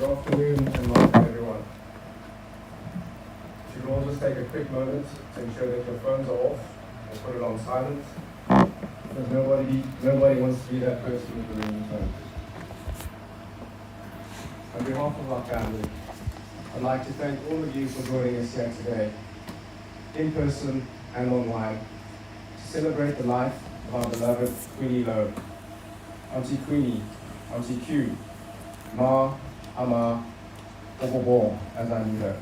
Good afternoon and welcome everyone. Should we all just take a quick moment to ensure that your phones are off or put it on silent? Because nobody wants to be that person with the ringing phone. On behalf of our family, I'd like to thank all of you for joining us here today, in person and online, to celebrate the life of our beloved Queenie Low. Auntie Queenie, Auntie Q, Ma, Ama, Bobo, as I knew her.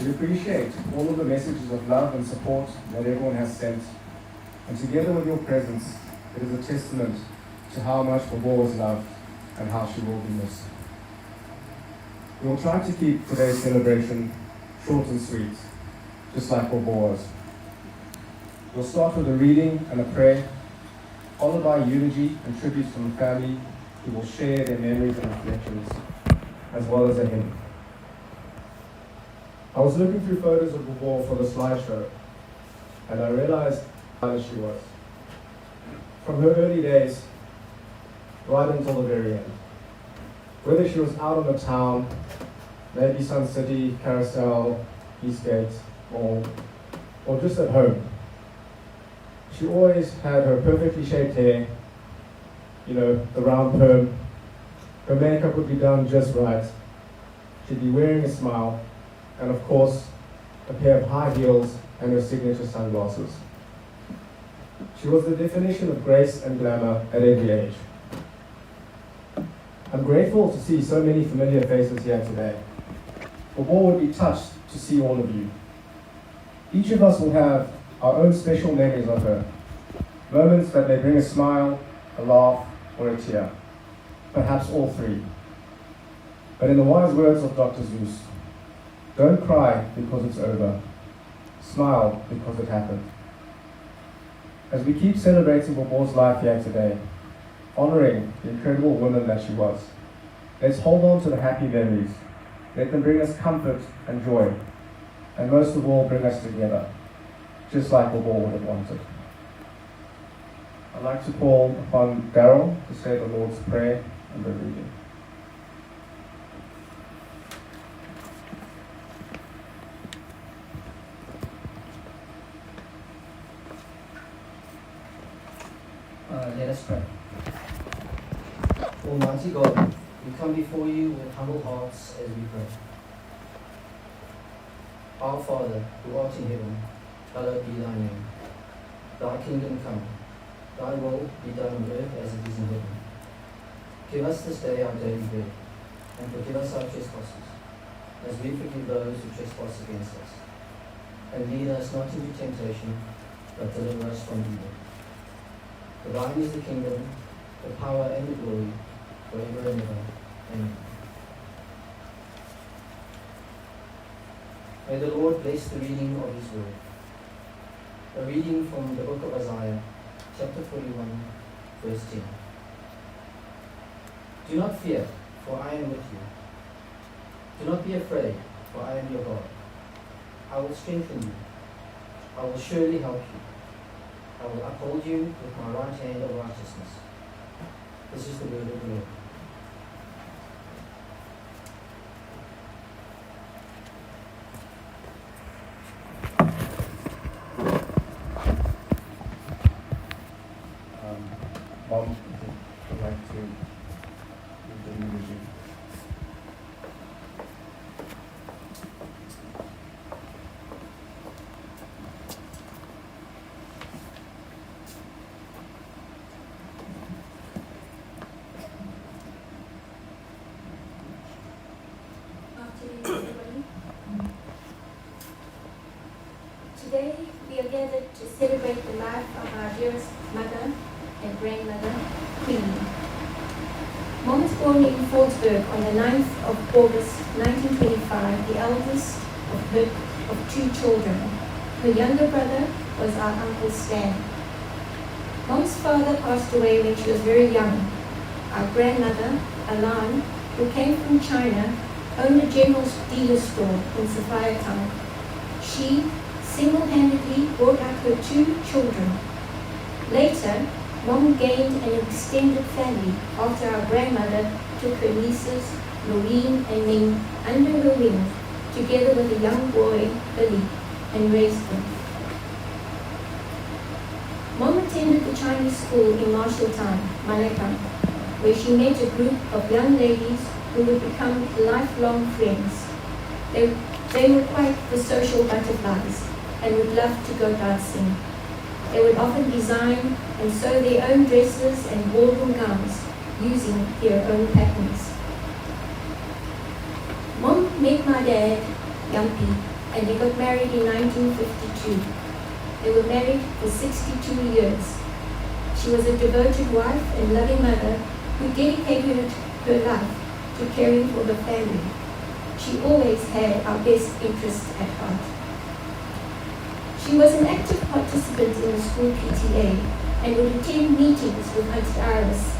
We appreciate all of the messages of love and support that everyone has sent, and together with your presence, it is a testament to how much Bobo was loved and how she will be missed. We will try to keep today's celebration short and sweet, just like Bobo was. We'll start with a reading and a prayer, followed by a eulogy and tributes from the family who will share their memories and reflections, as well as a hymn. I was looking through photos of Bobo for the slideshow, and I realized how she was. From her early days, right until the very end. Whether she was out on the town, maybe Sun City, Carousel, Eastgate, or just at home, she always had her perfectly shaped hair, the round perm. Her makeup would be done just right. She'd be wearing a smile, and of course, a pair of high heels and her signature sunglasses. She was the definition of grace and glamour at every age. I'm grateful to see so many familiar faces here today. Bobo would be touched to see all of you. Each of us will have our own special memories of her, moments that may bring a smile, a laugh, or a tear, perhaps all three. But in the wise words of Dr. Zeus, don't cry because it's over, smile because it happened. As we keep celebrating Bobo's life here today, honoring the incredible woman that she was, let's hold on to the happy memories. Let them bring us comfort and joy, and most of all, bring us together, just like Bobo would have wanted. I'd like to call upon Daryl to say the Lord's Prayer and the reading. Let us pray. Almighty God, we come before you with humble hearts as we pray. Our Father, who art in heaven, hallowed be thy name. Thy kingdom come, thy will be done on earth as it is in heaven. Give us this day our daily bread, and forgive us our trespasses, as we forgive those who trespass against us. And lead us not into temptation, but deliver us from evil. For thine is the kingdom, the power and the glory, forever and ever. Amen. May the Lord bless the reading of his word. A reading from the book of Isaiah, chapter 41, verse 10. Do not fear, for I am with you. Do not be afraid, for I am your God. I will strengthen you. I will surely help you. I will uphold you with my right hand of righteousness. This is the word of the Lord. Mom, I'd like to read the eulogy. Today we are gathered to celebrate the life of our dearest mother and grandmother, Queenie. Mom was born in Fordsburg on the 9th of August 1925, the eldest of two children. Her younger brother was our Uncle Stan. Mom's father passed away when she was very young. Our grandmother, Alan, who came from China, owned a general dealer store in Sophia Town. She single-handedly brought up her two children. Later, Mom gained an extended family after our grandmother took her nieces, Maureen and Ming, under her wing, together with a young boy, Billy, and raised them. Mom attended the Chinese school in Marshalltown, Malacca, where she met a group of young ladies who would become lifelong friends. They were quite the social butterflies and would love to go dancing. They would often design and sew their own dresses and ballroom gowns using their own patterns. Mom met my dad, Yumpy, and they got married in 1952. They were married for 62 years. She was a devoted wife and loving mother who dedicated her life to caring for the family. She always had our best interests at heart. She was an active participant in the school PTA and would attend meetings with Auntie Iris.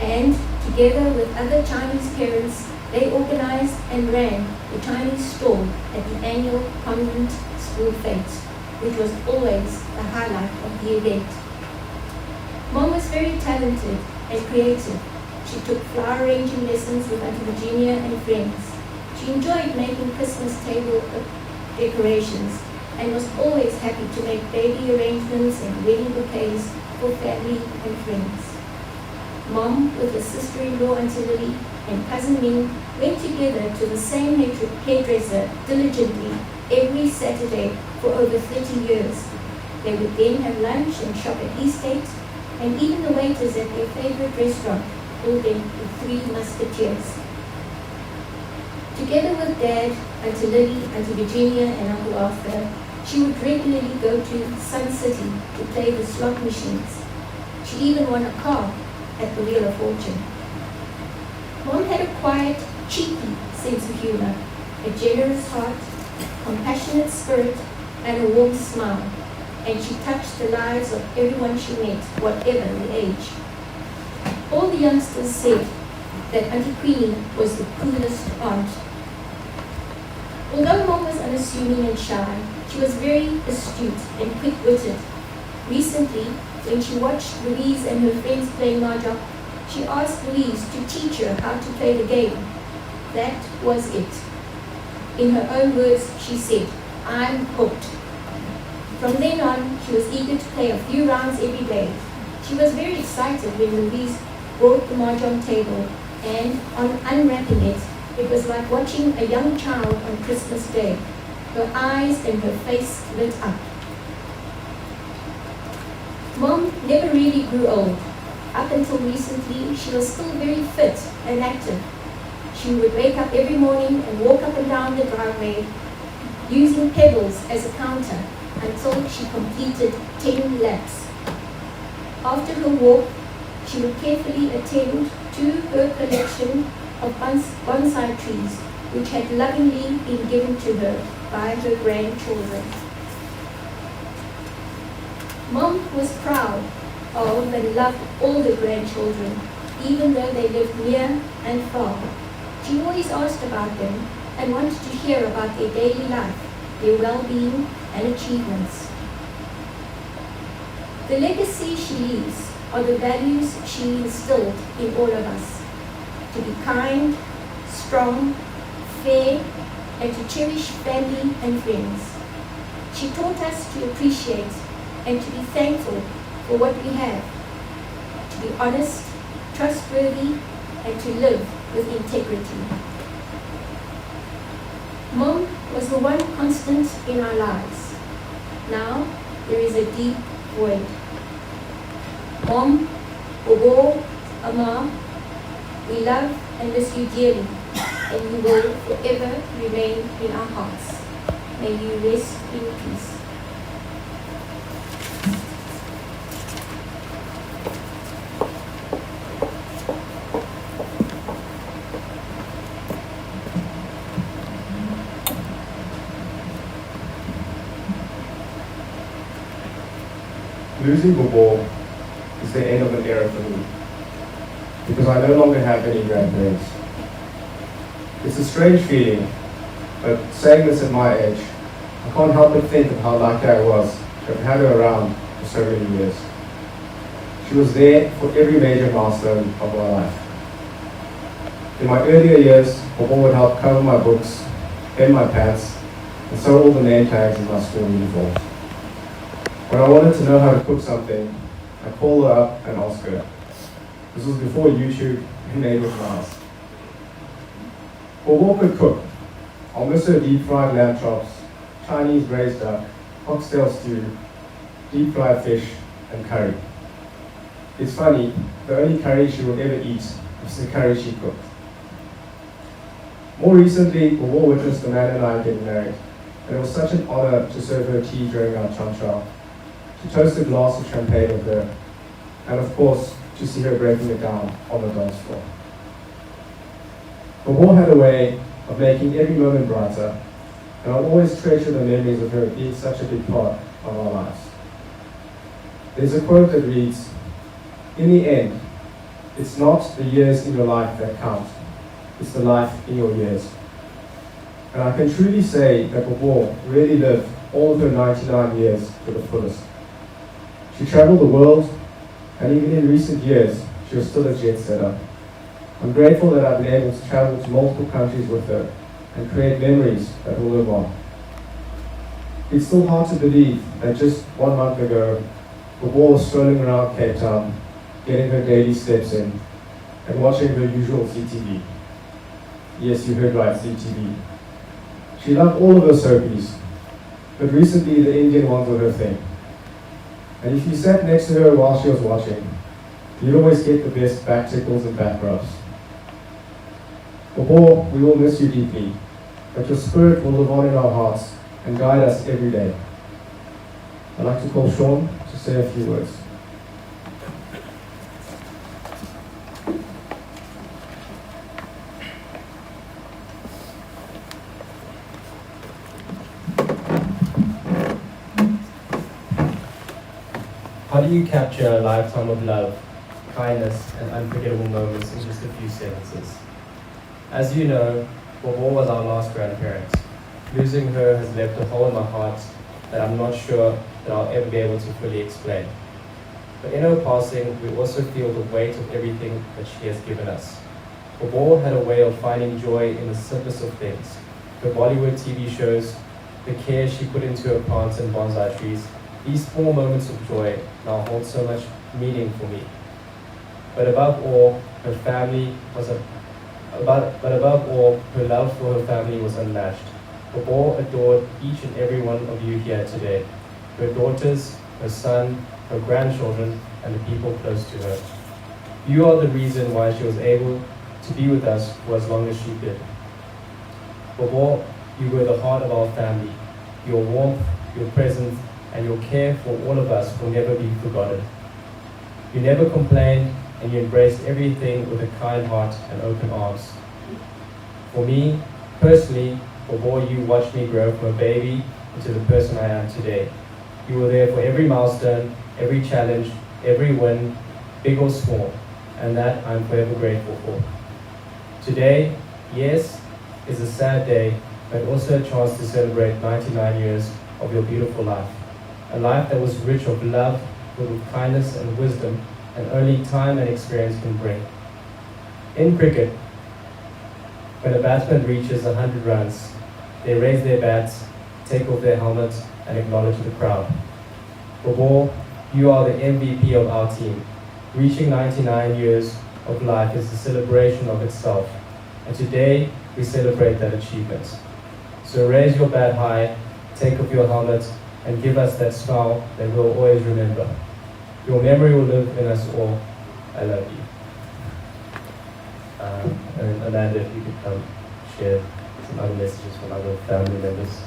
And together with other Chinese parents, they organized and ran the Chinese stall at the annual convent school fete, which was always the highlight of the event. Mom was very talented and creative. She took flower arranging lessons with Auntie Virginia and friends. She enjoyed making Christmas table decorations and was always happy to make baby arrangements and wedding bouquets for family and friends. Mom, with her sister-in-law Auntie Lily and cousin Ming, went together to the same hairdresser diligently every Saturday for over 30 years. They would then have lunch and shop at Eastgate, and even the waiters at their favorite restaurant called them the Three Musketeers. Together with Dad, Auntie Lily, Auntie Virginia, and Uncle Arthur, she would regularly go to Sun City to play the slot machines. She even won a car at the Wheel of Fortune. Mom had a quiet, cheeky sense of humor, a generous heart, compassionate spirit, and a warm smile, and she touched the lives of everyone she met, whatever the age. All the youngsters said that Auntie Queenie was the coolest aunt. Although Mom was unassuming and shy, she was very astute and quick-witted. Recently, when she watched Louise and her friends playing mahjong, she asked Louise to teach her how to play the game. That was it. In her own words, she said, "I'm hooked." From then on, she was eager to play a few rounds every day. She was very excited when Louise brought the mahjong table, and on unwrapping it, it was like watching a young child on Christmas Day. Her eyes and her face lit up. Mom never really grew old. Up until recently, she was still very fit and active. She would wake up every morning and walk up and down the driveway using pebbles as a counter until she completed 10 laps. After her walk, she would carefully attend to her collection of bonsai trees, which had lovingly been given to her by her grandchildren. Mom was proud of and loved all the grandchildren, even though they lived near and far. She always asked about them and wanted to hear about their daily life, their well-being and achievements. The legacy she leaves are the values she instilled in all of us: to be kind, strong, fair, and to cherish family and friends. She taught us to appreciate and to be thankful for what we have, to be honest, trustworthy, and to live with integrity. Mom was the one constant in our lives. Now there is a deep void. Mom, Bobo, Ama, we love and miss you dearly, and you will forever remain in our hearts. May you rest in peace. Losing Bobo is the end of an era for me, because I no longer have any grandparents. It's a strange feeling, but saying this at my age, I can't help but think of how lucky I was to have had her around for so many years. She was there for every major milestone of my life. In my earlier years, Bobo would help cover my books, hem my pants, and sew all the name tags in my school uniforms. When I wanted to know how to cook something, I'd call her up and ask her. This was before YouTube and neighbors' miles. Bobo could cook. I'll miss her deep-fried lamb chops, Chinese braised duck, oxtail stew, deep-fried fish, and curry. It's funny, the only curry she would ever eat was the curry she cooked. More recently, Bobo witnessed the man and I getting married, and it was such an honor to serve her tea during our chow-chow, to toast a glass of champagne with her, and of course, to see her breaking it down on the dance floor. Bobo had a way of making every moment brighter, and I'll always treasure the memories of her being such a big part of our lives. There's a quote that reads, "In the end, it's not the years in your life that count, it's the life in your years." And I can truly say that Bobo really lived all of her 99 years to the fullest. She traveled the world, and even in recent years, she was still a jet setter. I'm grateful that I've been able to travel to multiple countries with her and create memories that will live on. It's still hard to believe that just 1 month ago, Bobo was strolling around Cape Town, getting her daily steps in, and watching her usual CTV. Yes, you heard right, CTV. She loved all of her soapies, but recently the Indian ones were her thing. And if you sat next to her while she was watching, you'd always get the best back tickles and back rubs. Bobo, we will miss you deeply, but your spirit will live on in our hearts and guide us every day. I'd like to call Sean to say a few words. How do you capture a lifetime of love, kindness, and unforgettable moments in just a few sentences? As you know, Bobo was our last grandparent. Losing her has left a hole in my heart that I'm not sure that I'll ever be able to fully explain. But in her passing, we also feel the weight of everything that she has given us. Bobo had a way of finding joy in the simplest of things. Her Bollywood TV shows, the care she put into her plants and bonsai trees, these small moments of joy now hold so much meaning for me. But above all, her love for her family was unmatched. Bobo adored each and every one of you here today. Her daughters, her son, her grandchildren, and the people close to her. You are the reason why she was able to be with us for as long as she did. Bobo, you were the heart of our family. Your warmth, your presence, and your care for all of us will never be forgotten. You never complained, and you embraced everything with a kind heart and open arms. For me, personally, Bobo, you watched me grow from a baby into the person I am today. You were there for every milestone, every challenge, every win, big or small, and that I'm forever grateful for. Today, yes, is a sad day, but also a chance to celebrate 99 years of your beautiful life. A life that was rich of love, filled with kindness and wisdom, and only time and experience can bring. In cricket, when a batsman reaches 100 runs, they raise their bats, take off their helmets, and acknowledge the crowd. Bobo, you are the MVP of our team. Reaching 99 years of life is a celebration of itself, and today we celebrate that achievement. So raise your bat high, take off your helmet, and give us that smile that we'll always remember. Your memory will live in us all. I love you. And Amanda, if you could come share some other messages from other family members.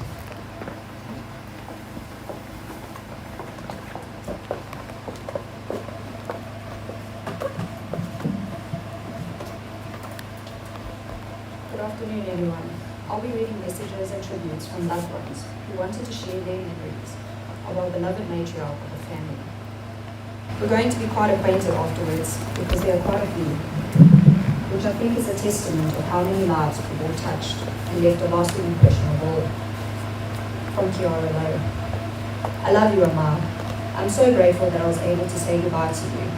Good afternoon, everyone. I'll be reading messages and tributes from loved ones who wanted to share their memories of our beloved matriarch of the family. We're going to be quite acquainted afterwards because there are quite a few, which I think is a testament of how many lives Bobo touched and left a lasting impression of all. From QUEENIE Low. I love you, Amma. I'm so grateful that I was able to say goodbye to you.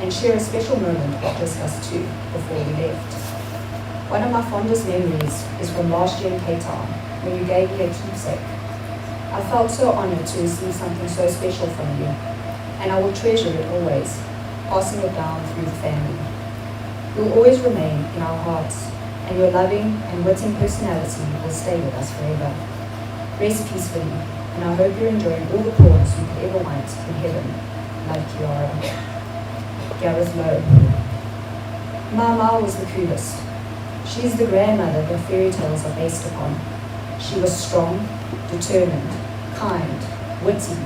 and share a special moment with just us two before we left. One of my fondest memories is from last year in Cape Town, when you gave me a keepsake. I felt so honored to receive something so special from you, and I will treasure it always, passing it down through the family. You will always remain in our hearts, and your loving and witty personality will stay with us forever. Rest peacefully, and I hope you're enjoying all the prawns you could ever want in heaven, like Kiara. Gareth Low. Mama was the coolest. She is the grandmother that fairy tales are based upon. She was strong, determined, kind, witty,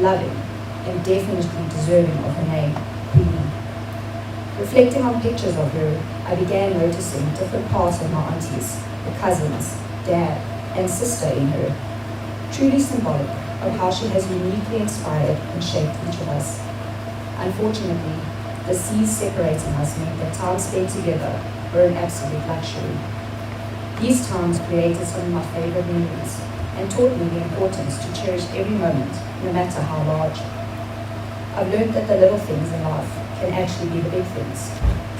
loving, and definitely deserving of her name, Queenie. Reflecting on pictures of her, I began noticing different parts of my aunties, the cousins, dad, and sister in her. Truly symbolic of how she has uniquely inspired and shaped each of us. Unfortunately, the seas separating us meant that time spent together were an absolute luxury. These times created some of my favorite memories and taught me the importance to cherish every moment, no matter how large. I've learned that the little things in life can actually be the big things,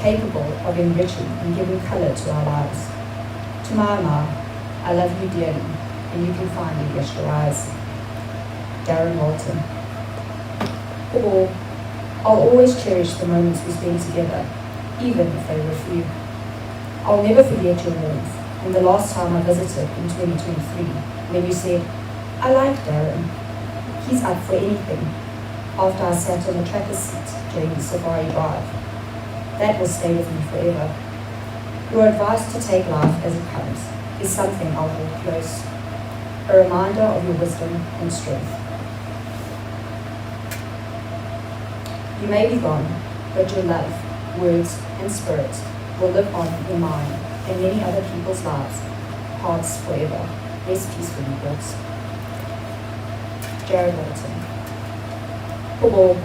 capable of enriching and giving color to our lives. To my Ma, I love you dearly, and you can finally rest your eyes. Darren Walton. Or, I'll always cherish the moments we spend together, even if they were few. I'll never forget your warmth, and the last time I visited in 2023, when you said, I like Darren. He's up for anything, after I sat on the tracker's seat during the safari drive. That will stay with me forever. Your advice to take life as it comes is something I'll hold close, a reminder of your wisdom and strength. You may be gone, but your love, words, and spirit will live on in mine and many other people's lives, hearts forever. Rest peacefully, folks. Jared Walton. Football.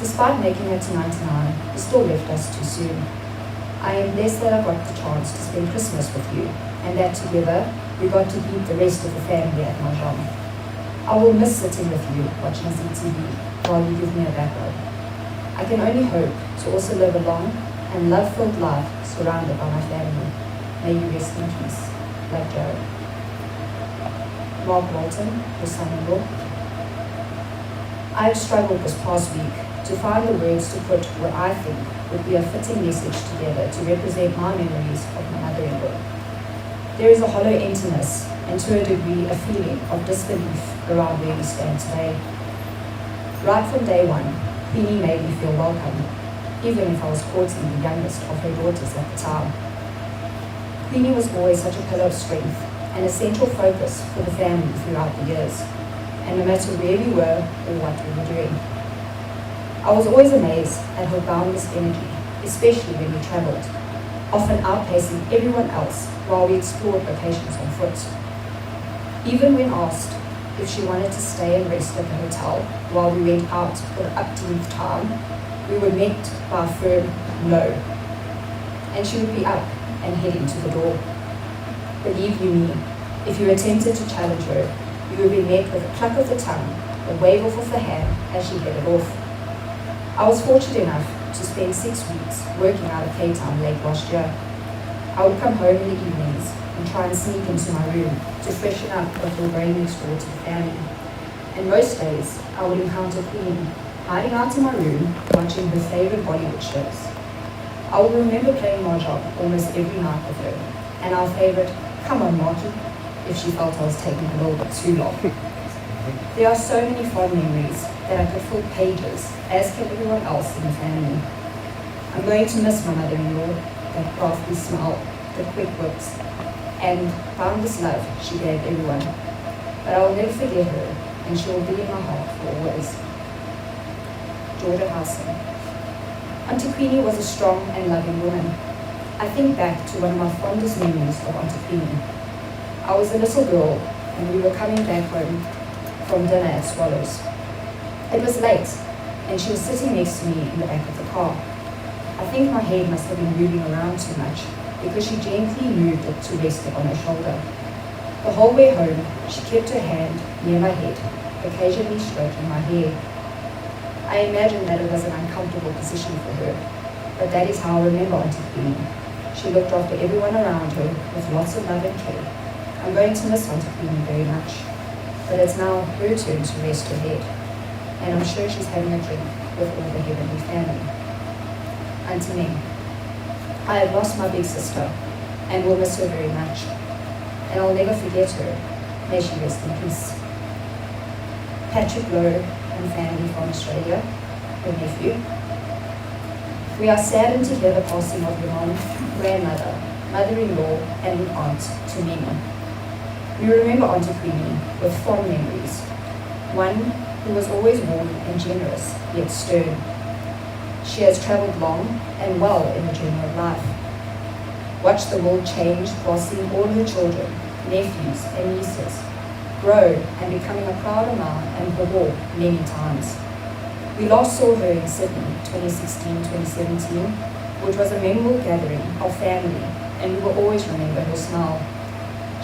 Despite making it to 99, you still left us too soon. I am blessed that I got the chance to spend Christmas with you, and that together we got to meet the rest of the family at Mahjong. I will miss sitting with you watching ZTV while you give me a back rub. I can only hope to also live a long and love-filled life surrounded by my family. May you rest in peace. Love, Jared. Mark Walton, your son-in-law. I have struggled this past week to find the words to put what I think would be a fitting message together to represent my memories of my mother-in-law. There is a hollow emptiness and to a degree a feeling of disbelief around where we stand today. Right from day one, Queenie made me feel welcome, even if I was courting the youngest of her daughters at the time. Queenie was always such a pillar of strength and a central focus for the family throughout the years, and no matter where we were or what we were doing. I was always amazed at her boundless energy, especially when we travelled, often outpacing everyone else while we explored locations on foot. Even when asked if she wanted to stay and rest at the hotel while we went out for the upteenth time, we were met by a firm no, and she would be up and heading to the door. Believe you me, if you attempted to challenge her, you would be met with a cluck of the tongue, a wave off of the hand as she headed off. I was fortunate enough to spend 6 weeks working out of Cape Town late last year. I would come home in the evenings and try and sneak into my room to freshen up before going next door to the family. And most days, I would encounter Queenie hiding out in my room watching her favourite Bollywood shows. I will remember playing Mahjong almost every night with her, and our favourite, Come On Marky, if she felt I was taking a little bit too long. There are so many fond memories that I could fill pages, as can everyone else in the family. I'm going to miss my mother-in-law, that crafty smile, the quick wits, and boundless love she gave everyone. But I will never forget her, and she will be in my heart for always. Georgia Housen. Auntie Queenie was a strong and loving woman. I think back to one of my fondest memories of Auntie Queenie. I was a little girl, and we were coming back home from dinner at Swallows. It was late, and she was sitting next to me in the back of the car. I think my head must have been moving around too much, because she gently moved it to rest it on her shoulder. The whole way home, she kept her hand near my head, occasionally stroking my hair. I imagine that it was an uncomfortable position for her, but that is how I remember Auntie Queenie. She looked after everyone around her with lots of love and care. I'm going to miss Auntie Queenie very much, but it's now her turn to rest her head, and I'm sure she's having a drink with all the heavenly family. Auntie Ming, I have lost my big sister and will miss her very much, and I'll never forget her. May she rest in peace. Patrick Lowe and family from Australia, her nephew. We are saddened to hear the passing of your mom, grandmother, mother-in-law, and aunt to many. We remember Auntie Queenie with fond memories, one who was always warm and generous, yet stern. She has travelled long and well in the journey of life. Watched the world change while seeing all her children, nephews and nieces grow and becoming a prouder mom and Pawar many times. We last saw her in Sydney 2016-2017, which was a memorable gathering of family, and we will always remember her smile.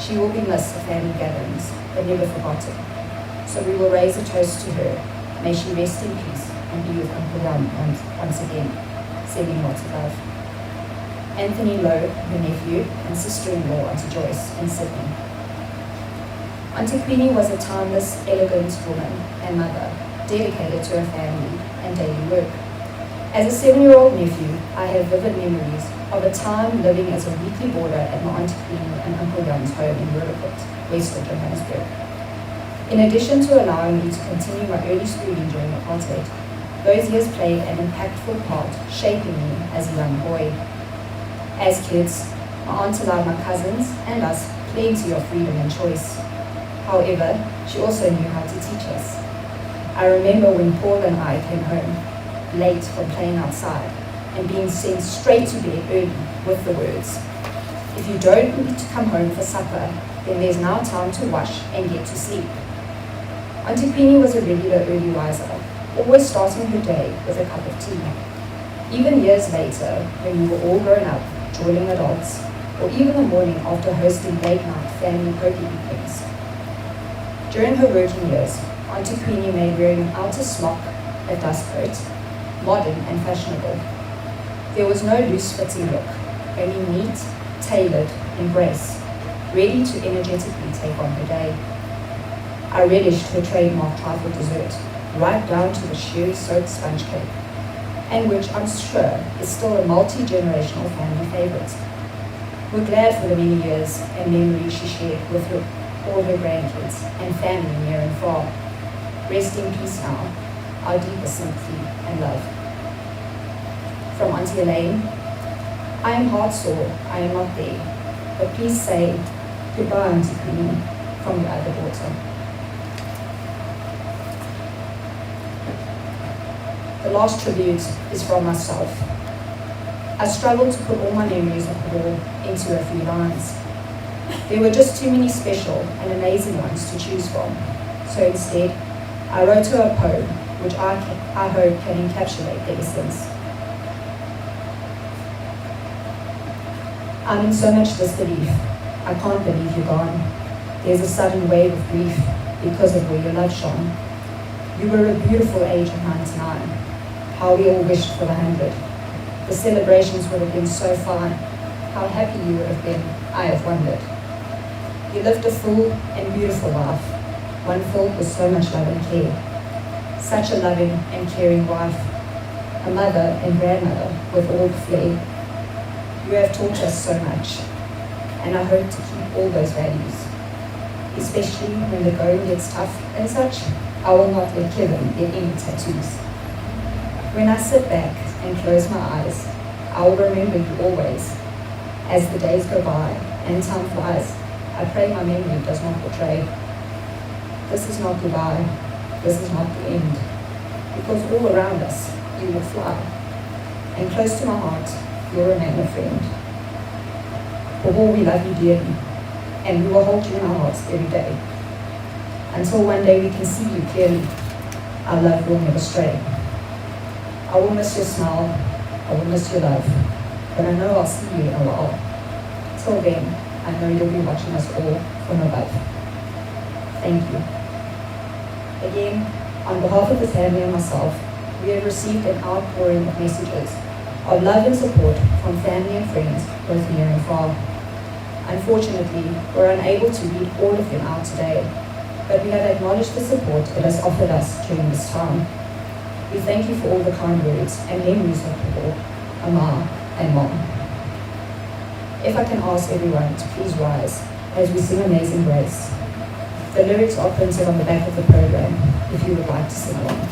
She will be missed at family gatherings, but never forgotten. So we will raise a toast to her. May she rest in peace and be with Uncle Ram once again, sending lots of love. Anthony Lowe, her nephew, and sister-in-law Auntie Joyce in Sydney. Auntie Queenie was a timeless, elegant woman and mother, dedicated to her family and daily work. As a 7-year-old nephew, I have vivid memories of a time living as a weekly boarder at my Auntie Queenie and Uncle Jan's home in Rurikot, west of Johannesburg. In addition to allowing me to continue my early schooling during apartheid, those years played an impactful part, shaping me as a young boy. As kids, my aunt allowed my cousins and us plenty of freedom and choice. However, she also knew how to teach us. I remember when Paul and I came home, late from playing outside, and being sent straight to bed early with the words, "If you don't need to come home for supper, then there's now time to wash and get to sleep." Auntie Queenie was a regular early riser, always starting her day with a cup of tea. Even years later, when we were all grown up, joining adults, or even the morning after hosting late-night family poker evenings. During her working years, Auntie Queenie made wearing an outer smock, a dust coat, modern and fashionable. There was no loose-fitting look, only neat, tailored embrace, ready to energetically take on her day. I relished her trademark trifle dessert, right down to the sherry-soaked sponge cake, and which I'm sure is still a multi-generational family favourite. We're glad for the many years and memories she shared with all her grandkids and family near and far. Rest in peace now, our deepest sympathy and love. From Auntie Elaine, I am heartsore, I am not there, but please say goodbye, Auntie Queenie, from your other daughter. The last tribute is from myself. I struggled to put all my memories of the war into a few lines. There were just too many special and amazing ones to choose from, so instead, I wrote her a poem which I hope can encapsulate the essence. I'm in so much disbelief. I can't believe you're gone. There's a sudden wave of grief because of where your love shone. You were a beautiful age of 99. How we all wished for the 100. The celebrations would have been so fine. How happy you would have been, I have wondered. You lived a full and beautiful life, one filled with so much love and care. Such a loving and caring wife, a mother and grandmother with all the flair. You have taught us so much, and I hope to keep all those values. Especially when the going gets tough and such, I will not let Kevin get any tattoos. When I sit back and close my eyes, I will remember you always. As the days go by and time flies, I pray my memory does not betray. This is not goodbye, this is not the end, because all around us you will fly, and close to my heart you'll remain a friend. For all we love you dearly, and we will hold you in our hearts every day. Until one day we can see you clearly, our love will never stray. I will miss your smile, I will miss your love, but I know I'll see you in a while. Till then, I know you'll be watching us all from above. Thank you. Again, on behalf of the family and myself, we have received an outpouring of messages of love and support from family and friends, both near and far. Unfortunately, we're unable to read all of them out today, but we have acknowledged the support it has offered us during this time. We thank you for all the kind words and memories of Paul, Ama, and Mom. If I can ask everyone to please rise as we sing Amazing Grace. The lyrics are printed on the back of the program if you would like to sing along.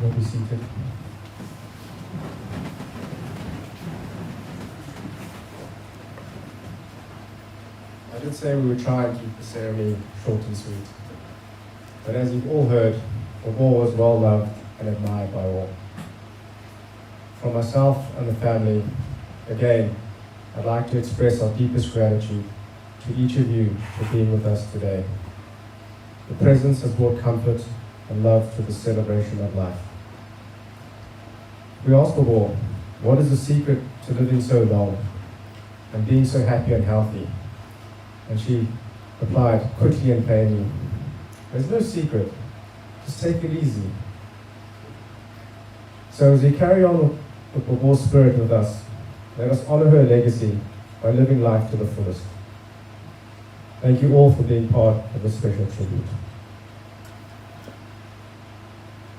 You may be seated. I did say we would try and keep the ceremony short and sweet. But as you've all heard, Bobo was well loved and admired by all. From myself and the family, again, I'd like to express our deepest gratitude to each of you for being with us today. The presence has brought comfort and love to the celebration of life. We asked Bobo, what is the secret to living so long and being so happy and healthy? And she replied quickly and plainly, there's no secret, just take it easy. So as we carry on with Bobo's spirit with us, let us honor her legacy by living life to the fullest. Thank you all for being part of this special tribute.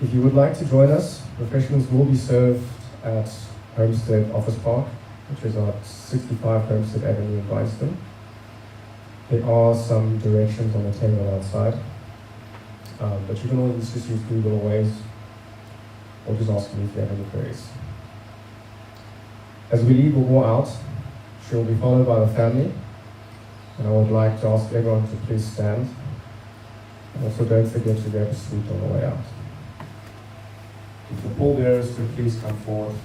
If you would like to join us, refreshments will be served at Homestead Office Park, which is at 65 Homestead Avenue in Bryanston. There are some directions on the table outside, but you can always just use Google or Waze, or just ask me if you have any queries. As we leave Bobo out, she will be followed by the family, and I would like to ask everyone to please stand. And also don't forget to grab a seat on the way out. If the pallbearers could please come forward.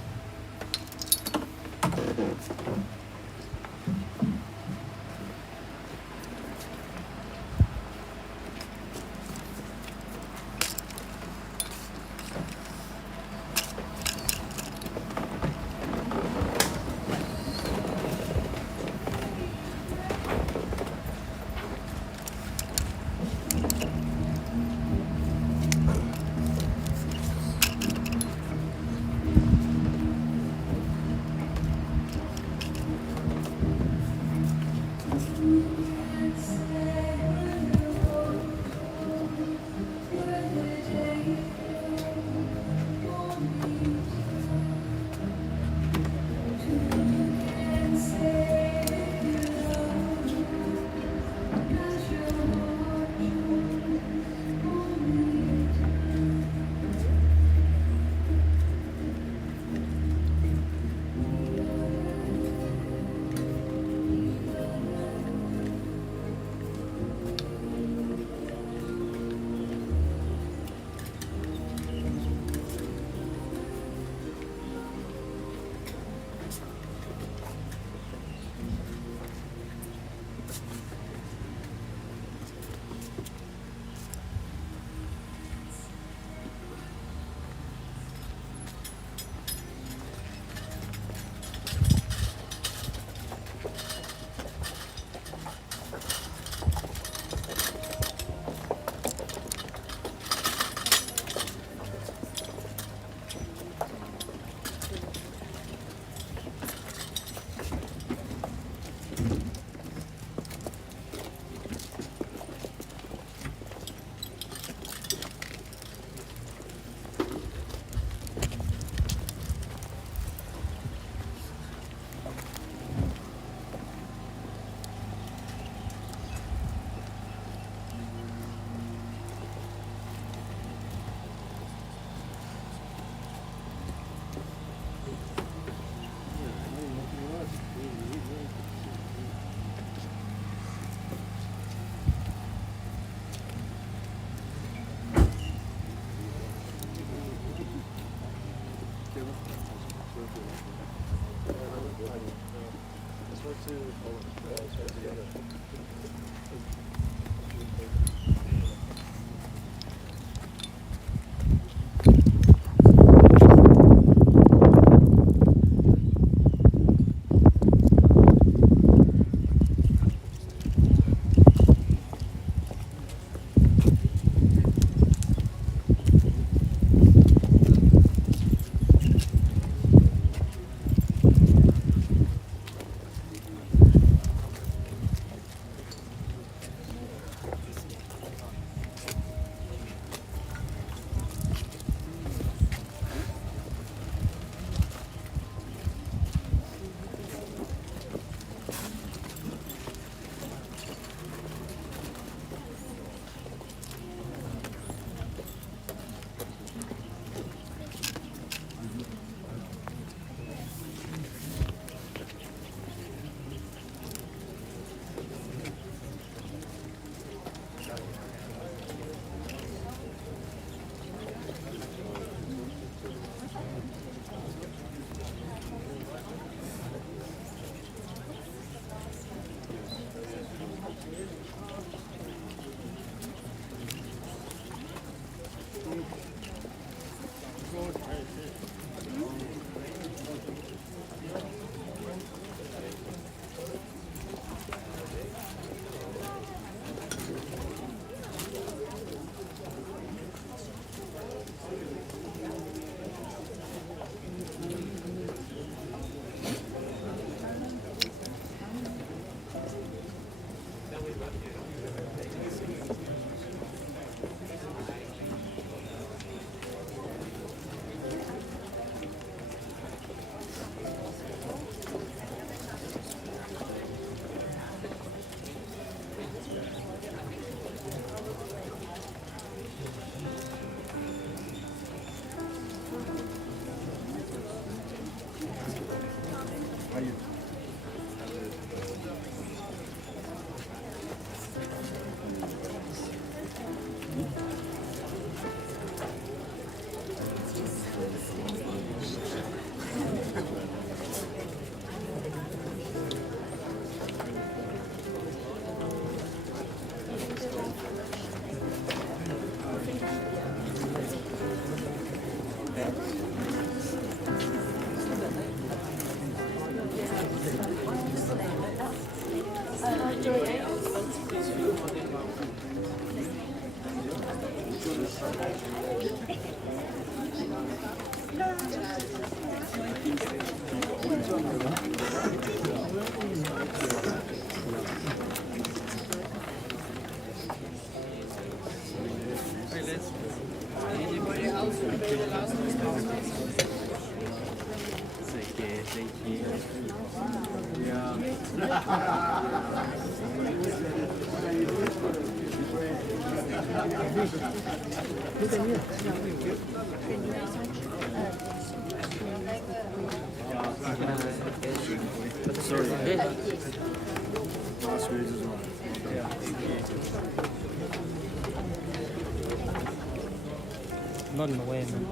Not in the way, man.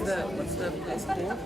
What's the place called?